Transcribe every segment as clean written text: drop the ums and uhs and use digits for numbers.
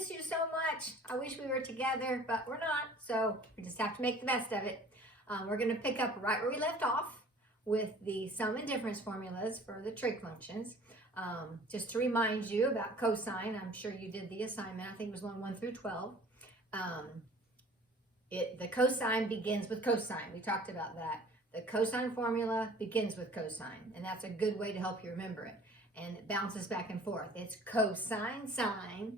miss you so much. I wish we were together, but we're not. So we just have to make the best of it. We're going to pick up right where we left off with the sum and difference formulas for the trig functions. Just to remind you about cosine, I'm sure you did the assignment. I think it was 1 through 12. The cosine begins with cosine. We talked about that. The cosine formula begins with cosine, and that's a good way to help you remember it. And it bounces back and forth. It's cosine, sine,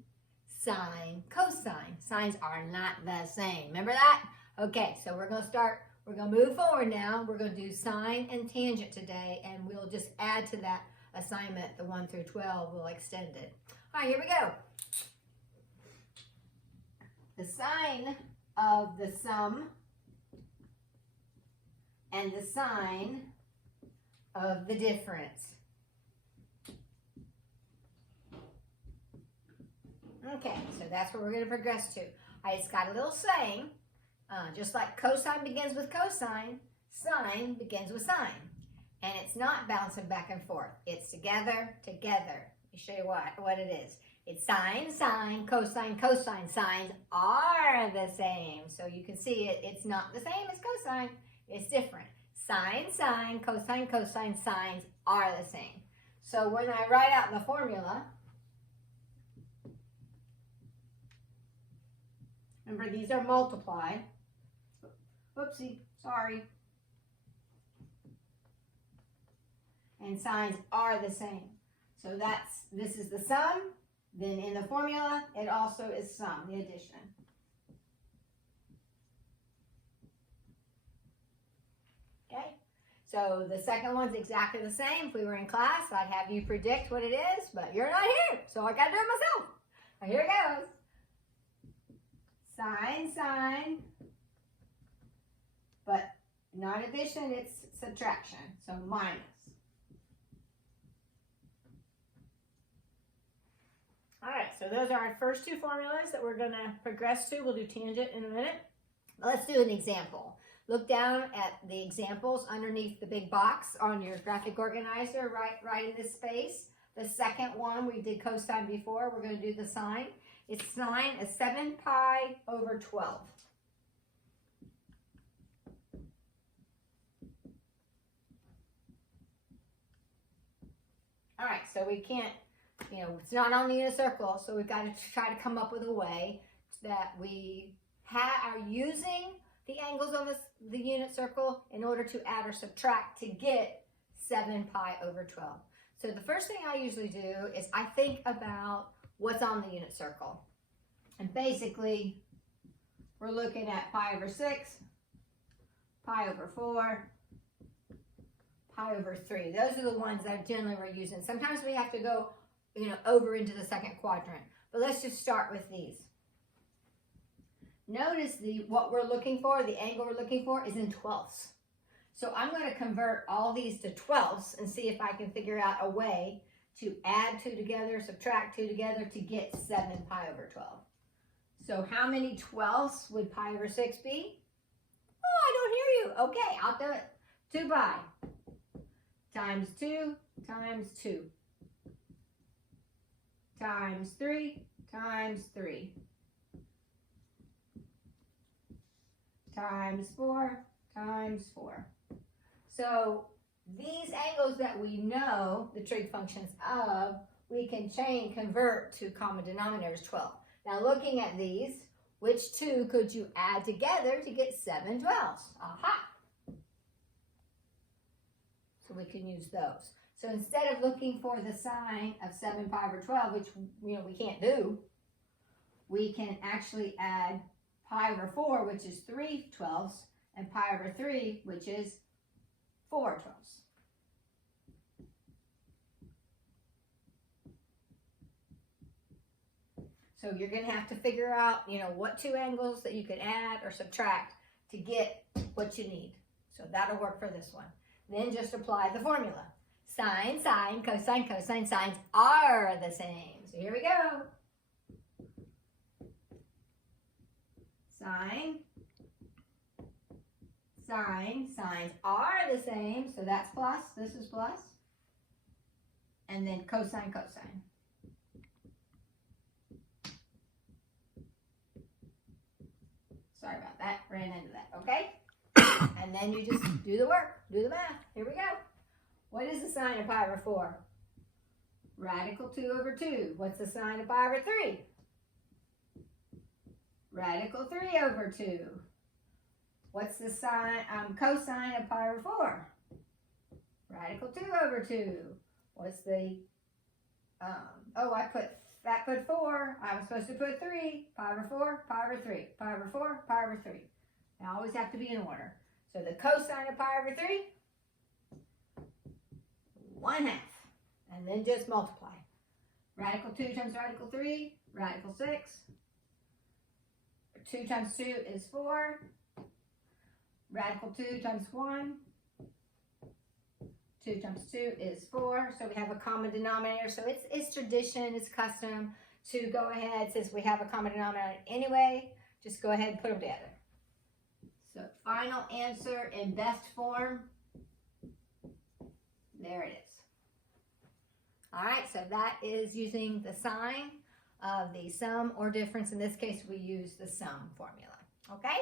sine, cosine. Sines are not the same. Remember that? Okay, so we're going to move forward now. We're going to do sine and tangent today, and we'll just add to that assignment the 1 through 12. We'll extend it. All right, here we go. The sine of the sum and the sine of the difference. Okay, so that's what we're going to progress to. All right, it's got a little saying, just like cosine begins with cosine, sine begins with sine. And it's not bouncing back and forth. It's together, together. Let me show you what it is. It's sine, sine, cosine, cosine. Sines are the same. So you can see it's not the same as cosine. It's different. Sine, sine, cosine, cosine, sines are the same. So when I write out the formula, remember these are multiplied. Whoopsie, sorry. And sines are the same. So this is the sum. Then in the formula, it also is sum, the addition. Okay, so the second one's exactly the same. If we were in class, I'd have you predict what it is, but you're not here, so I got to do it myself. Now here it goes. Sine, sine, but not addition, it's subtraction, so minus. All right, so those are our first two formulas that we're going to progress to. We'll do tangent in a minute. Let's do an example. Look down at the examples underneath the big box on your graphic organizer, right in this space. The second one, we did cosine before. We're going to do the sine. Its sine is 7 pi over 12. All right, so we can't, it's not on the unit circle, so we've got to try to come up with a way that we are using the angles on the unit circle in order to add or subtract to get 7 pi over 12. So the first thing I usually do is I think about what's on the unit circle. And basically, we're looking at pi over 6, pi over 4, pi over 3. Those are the ones that generally we're using. Sometimes we have to go over into the second quadrant. But let's just start with these. Notice what we're looking for, the angle we're looking for is in twelfths. So I'm going to convert all these to twelfths and see if I can figure out a way to add 2 together, subtract 2 together to get 7 pi over 12. So how many twelfths would pi over 6 be? Oh, I don't hear you. Okay, I'll do it. 2 pi times 2 times 2 times 3 times 3 times 4 times 4. So these angles that we know the trig functions of, we can convert to common denominators 12. Now looking at these, which 2 could you add together to get 7 twelfths? Aha! So we can use those. So instead of looking for the sine of 7 pi over 12, which we can't do, we can actually add pi over 4, which is 3 twelfths, and pi over 3, which is 4 twelfths. So you're going to have to figure out, what 2 angles that you can add or subtract to get what you need. So that'll work for this one. Then just apply the formula. Sine, sine, cosine, cosine, sines are the same. So here we go. Sine, sine, sines are the same. So that's plus, this is plus. And then cosine, cosine. that ran into that, okay? And then you just do the work, do the math. Here we go. What is the sine of pi over 4? Radical 2 over 2. What's the sine of pi over 3? Radical 3 over 2. What's the cosine of pi over 4? Radical 2 over 2. What's the, I put 4. I was supposed to put 3. Pi over 4, pi over 3. Pi over 4, pi over 3. They always have to be in order. So the cosine of pi over 3, 1/2. And then just multiply. Radical 2 times radical 3, radical 6. 2 times 2 is 4. Radical 2 times 1. 2 times 2 is 4. So we have a common denominator. So it's tradition, it's custom to go ahead, since we have a common denominator anyway, just go ahead and put them together. So final answer in best form, there it is. All right, so that is using the sign of the sum or difference. In this case, we use the sum formula, okay?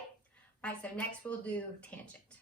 All right, so next we'll do tangent.